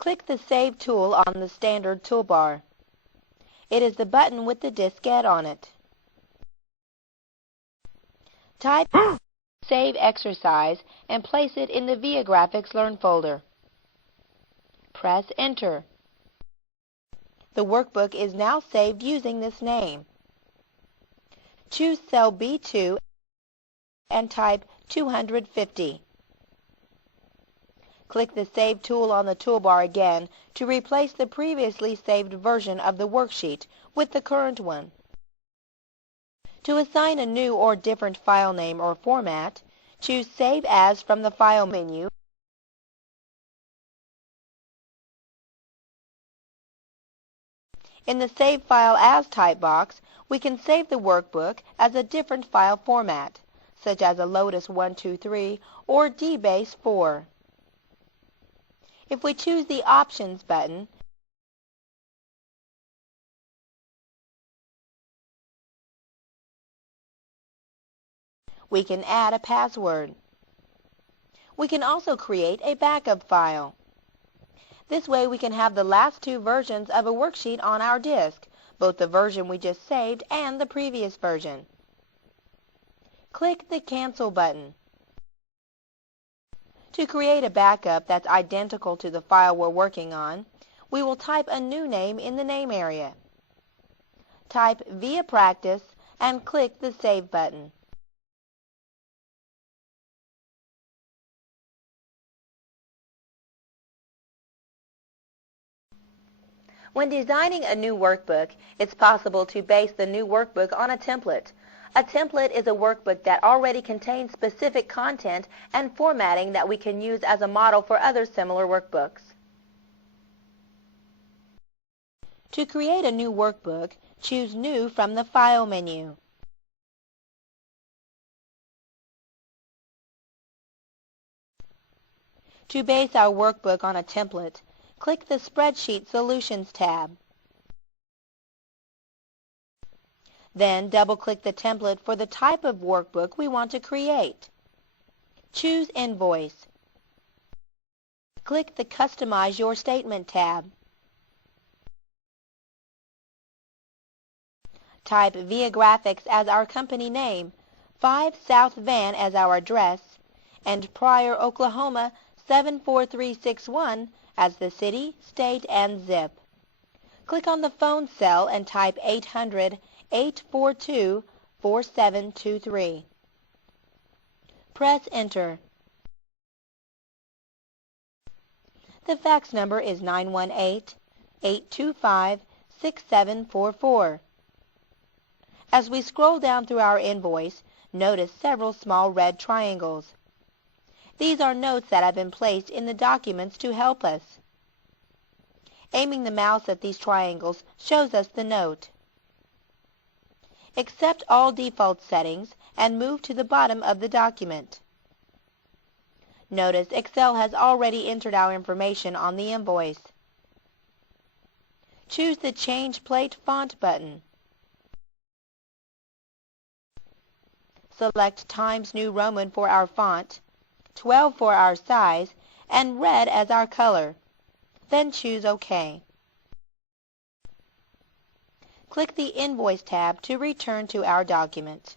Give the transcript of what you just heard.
Click the Save tool on the standard toolbar. It is the button with the diskette on it. Type Save Exercise and place it in the Viagrafix Learn folder. Press Enter. The workbook is now saved using this name. Choose cell B2 and type 250. Click the Save tool on the toolbar again to replace the previously saved version of the worksheet with the current one. To assign a new or different file name or format, choose Save As from the File menu. In the Save File As type box, we can save the workbook as a different file format, such as a Lotus 123 or DBase 4. If we choose the Options button, we can add a password. We can also create a backup file. This way we can have the last two versions of a worksheet on our disk, both the version we just saved and the previous version. Click the Cancel button. To create a backup that's identical to the file we're working on, we will type a new name in the name area. Type Viapractice and click the Save button. When designing a new workbook, it's possible to base the new workbook on a template. A template is a workbook that already contains specific content and formatting that we can use as a model for other similar workbooks. To create a new workbook, choose New from the File menu. To base our workbook on a template, click the Spreadsheet Solutions tab. Then double-click the template for the type of workbook we want to create. Choose Invoice. Click the Customize Your Statement tab. Type Viagrafix as our company name, 5 South Van as our address, and Pryor, Oklahoma 74361 as the city, state, and zip. Click on the phone cell and type 800-842-4723. Press Enter. The fax number is 918-825-6744. As we scroll down through our invoice, notice several small red triangles. These are notes that have been placed in the documents to help us. Aiming the mouse at these triangles shows us the note. Accept all default settings and move to the bottom of the document. Notice Excel has already entered our information on the invoice. Choose the Change Plate Font button. Select Times New Roman for our font, 12 for our size, and red as our color. Then choose OK. Click the Invoice tab to return to our document.